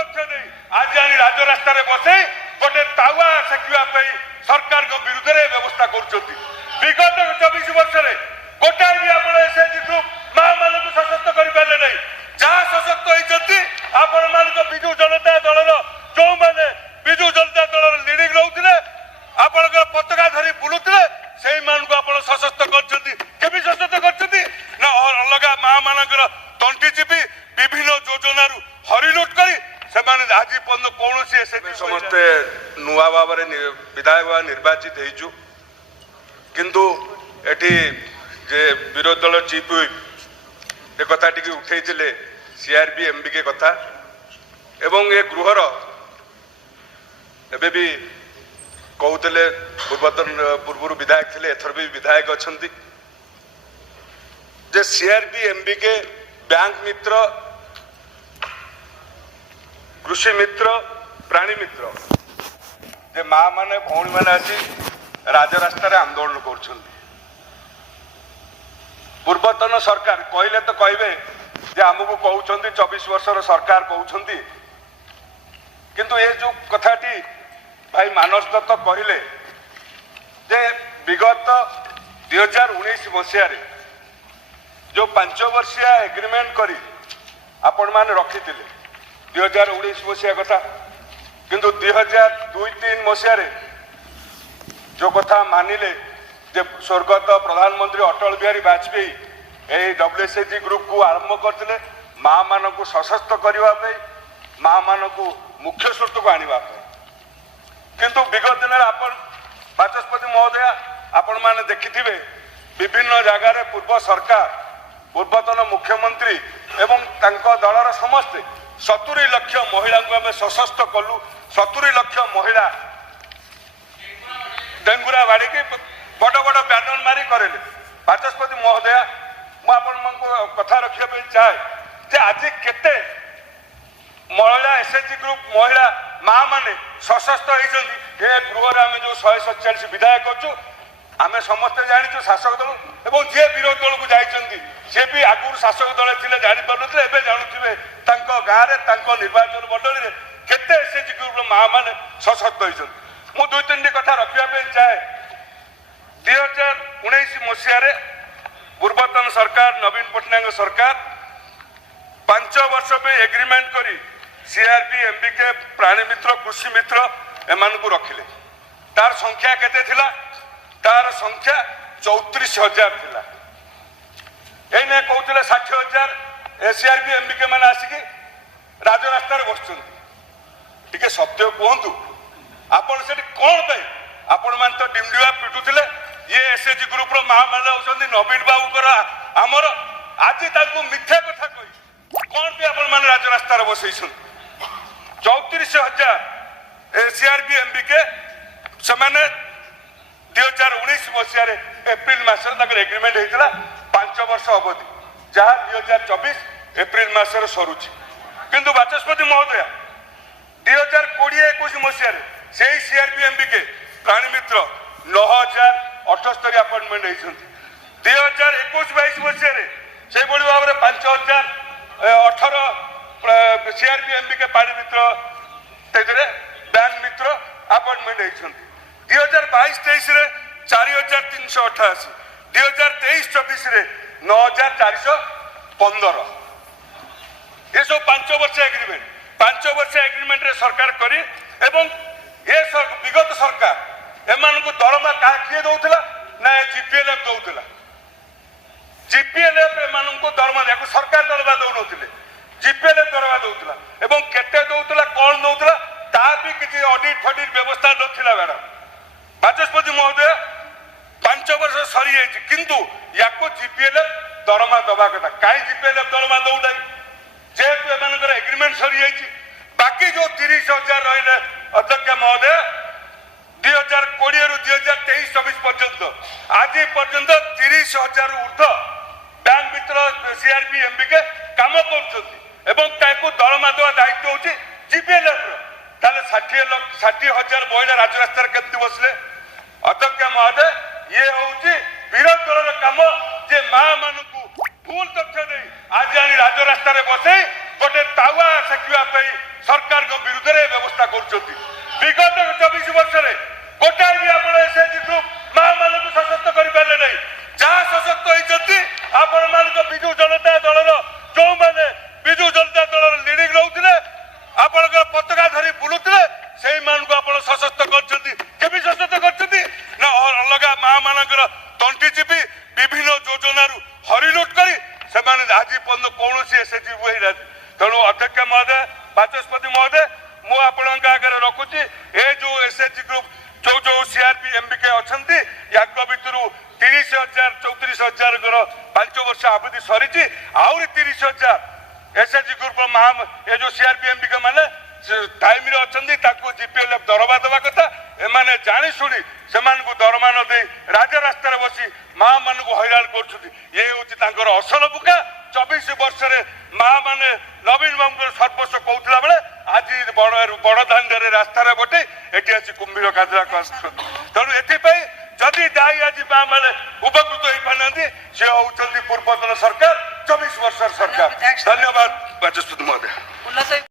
तथ्य दे आज आनी राजरास्ता बसई गोटे तावा सेकिवा सरकार विरुद्ध व्यवस्था कर विगत 24 वर्ष गोटाए भी आप एसएचजी ग्रुप माँ मान सशक्त करें ना जहाँ सशक्त होती आपण मान विजु जनता दल जो मैंने विजु जनता दल लिडिंग रोते आपण पताका धरी बुलुते से सशक्त कर सशक्त कर अलग माँ मानकर तंटी चिपी विभिन्न योजना हरिलुट कर आज पर्यटन कौन समस्ते नुआ भाव विधायक निर्वाचित होइचु किंतु एटी जे विरोधी दल चीफ व्हिप ए कथा टी उठे सीआरपी एमबीके कथा एवं ए गृहर एबे भी कहते पूर्वतन पूर्व विधायक थे एथर भी विधायक अच्छा जे सीआरपी एमबीके बैंक मित्र कृषि मित्र प्राणी मित्र जे माँ माने भौणी माने आसी राजरास्तार आंदोलन कर पूर्वतन सरकार कहले तो कहे जे आमको कहते 24 वर्षर सरकार कहते किंतु ये जो कथाटी भाई मानस दत्त कहले जे विगत 2019 मसीह जो 5 वर्षिया एग्रीमेंट करी आपण माने रखी 2019 मसीहा कथा किंतु 2002-3 मसीह जो कथा मानिले जे स्वर्गत प्रधानमंत्री अटल बिहारी वाजपेयी ए डब्ल्यूएसएचजी ग्रुप को आरंभ करते माँ मान को सशक्त करने माँ मान को मुख्य स्रोत को आने किंतु विगत दिन आपण बाचस्पति महोदय आपण मैंने देखि विभिन्न जगार पूर्व सरकार पूर्वतन मुख्यमंत्री एवं दलर समस्ते 70 लाख महिला को आम सशक्त कलु 70 लाख महिला डेंगुरा बाड़ी के बड़ बड़ बैनर मारी करेले बाचस्पति महोदय मुझे कथा रखा चाहे जे आज केते महिला एसएचजी ग्रुप महिला माँ माने सशक्त होती गृह आम जो 147 विधायक अच्छु आम समस्ते जाचु शासक दल और जी विरोधी दल को जाइए सी भी आगुरी शासक दल थे जापारे एवं जानूे गाँव में निर्वाचन मंडल में केते एसएचजी ग्रुप माँ माने सशक्त होती मु 2-3 कथा रखा चाहे 2019 मसीह पूर्वतन सरकार नवीन पट्टनायक सरकार 5 वर्ष पे एग्रीमेंट करी सीआरपी एमबीके प्राणी मित्र कृषि मित्र एमान को रखिले तार संख्या केते थिला तार संख्या 34,000 थिला एने कहते 60,000 सीआरपी एमबीके मैंने आसिकी राजरास्ता बसुंट टे सत्य कहतु आपण से कौन पे आपण मान तो डिमडुआ पिटुले ये एसएचजी ग्रुप रो माँ मैंने होती नवीन बाबूकर आमर आज मिथ्या कथा कही कौन पे आपण मैंने राजरास्ता बसई 34,000 सीआरपी एमबीके से 2019 मसीह एप्रिल मसर एग्रीमेंट होता 5 वर्ष अवधि जहाँ 2024 एप्रिल मसर सरुची किंतु बाचस्पति महोदय 2020-21 मसीह से सीआरपी एमबीके प्राणी मित्र 9,078 अपॉइंटमेंट होती 2021-22 मसीह से भाव में 5,018 सीआरपी एमबीके प्राणी मित्र बैंक मित्र अपॉइंटमेंट होती 2022-23 4,388 2023-24 9,415 ये सब 5 वर्ष एग्रीमेंट 5 वर्ष एग्रीमेंट रे सरकार करी एवं ये विगत सरकार एमान को दरमा किए दौला ना जीपीएलएफ दौला जीपीएलएफ एमान को दरमा या सरकार दरमा दौन जीपीएलएफ दरमा दौला एवं केते दौला कौन दौला ता भी किसी ऑडिट फडिट व्यवस्था नथिला मैडम बाचस्पति महोदय 5 वर्ष सरी जाइए किंतु या जीपीएलएफ दरमा दबा कथा कहीं जीपीएलएफ दरमा दौना जेहेतु एम एग्रीमेंट सरी जाइए बाकी जो 30,000 रही अध्यक्ष महोदय 2020 रु 2023-24 पर्यंत आज पर्यंत 30,000 ऊर्ध बैंक मित्र सीआरपी एमबीके काम कर दरमा देवा दायित्व हूँ जीपीएलएफ 60,000 महिला राजरास्तार केमती बसले अध्यक्ष महोदय ये हूँ विरोधी दल काम जे माँ मान भूल तथ्य दे आज आनी राजरास्तार बसई गोटे तावा सेकिवा सरकार विरुद्ध में व्यवस्था कर विगत 24 वर्ष गोटाए भी आप एसएचजी ग्रुप माँ मान सशक्त करें नहीं जहाँ सशक्त होती आपण मान विजु जनता दल जो मैंने विजु जनता दल लिडिंग रोते आपण पताका धरी बुलुते से सशक्त कर सशक्त कर अलग माँ मानकर तंटी चिपी विभिन्न योजना हरिलुट कर आज पर्यटन कौन एसएचजी हुई तेणु अध्यक्ष महोदय बाचस्पति महोदय मुझे आगे रखुची ए जो एसएचजी ग्रुप जो जो सीआरपी एमबीके अच्छा या भितर 30,000 34,000 5 वर्ष अवधि सरी आहरी 30,000 एसएचजी ग्रुप ये जो सीआरपी एमबीके मैंने टाइम अच्छा जीपीएलएफ दरमा देवा कथा एमाने जानी शुणी से दरमा न दे राजरास्तार बसी माँ मान हैरान कर असल बुका 24 वर्ष माँ मैंने नवीन बाबू सर्वस्व कहला बेले आज बड़ दाण्ड रास्तार बटे ये आसी कुंभीर काजरा तेणु एपाई जदि दायी आज माँ मैंने उपकृत हो पाना सी हूँ पूर्वतन सरकार 24 वर्ष सरकार धन्यवाद बाचस्पति महोदय।